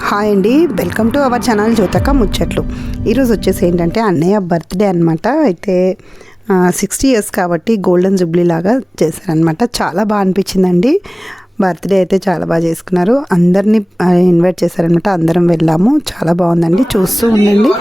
Hi అండి, welcome to our channel జ్యోతక ముచ్చట్లు. ఈరోజు వచ్చేసి ఏంటంటే అన్నయ్య బర్త్డే అనమాట. అయితే 60 ఇయర్స్ కాబట్టి గోల్డెన్ జూబ్లీ లాగా చేశారనమాట. చాలా బాగా అనిపించిందండి. బర్త్డే అయితే చాలా బాగా చేసుకున్నారు. అందరినీ ఇన్వైట్ చేశారనమాట. అందరం వెళ్ళాము. చాలా బాగుందండి, చూస్తూ ఉండండి.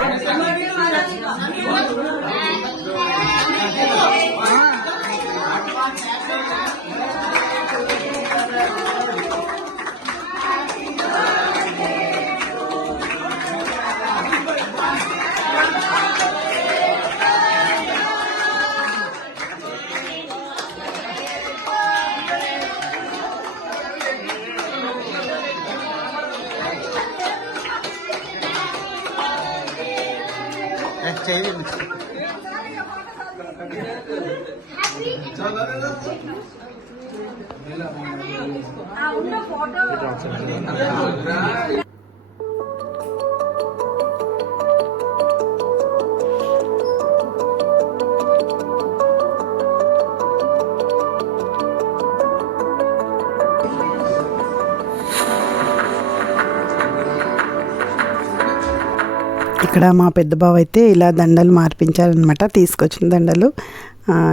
ఇక్కడ మా పెద్ద బావ అయితే ఇలా దండలు మార్పించారనమాట. తీసుకొచ్చిన దండలు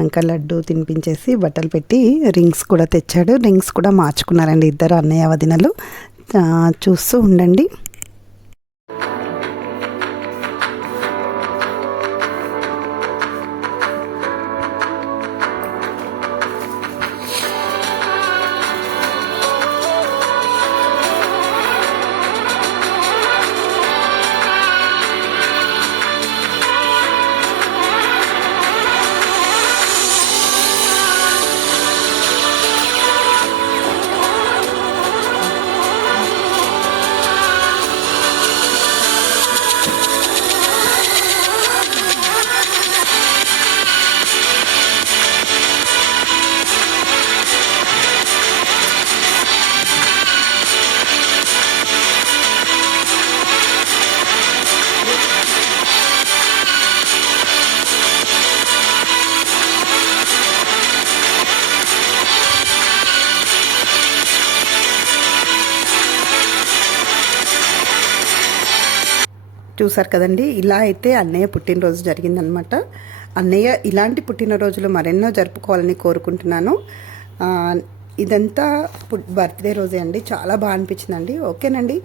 ఇంకా లడ్డు తినిపించేసి బట్టలు పెట్టి రింగ్స్ కూడా తెచ్చాడు. రింగ్స్ కూడా మార్చుకున్నారండి ఇద్దరు అన్నయ్య వదినలు. చూస్తూ ఉండండి. చూసారు కదండి, ఇలా అయితే అన్నయ్య పుట్టినరోజు జరిగిందనమాట. అన్నయ్య ఇలాంటి పుట్టినరోజులు మరెన్నో జరుపుకోవాలని కోరుకుంటున్నాను. ఇదంతా బర్త్డే రోజే అండి. చాలా బాగా అనిపించిందండి. ఓకేనండి,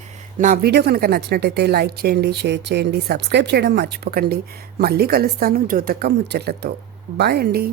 నా వీడియో కనుక నచ్చినట్టయితే లైక్ చేయండి, షేర్ చేయండి, సబ్స్క్రైబ్ చేయడం మర్చిపోకండి. మళ్ళీ కలుస్తాను జ్యోతక ముచ్చట్లతో. బాయ్ అండి.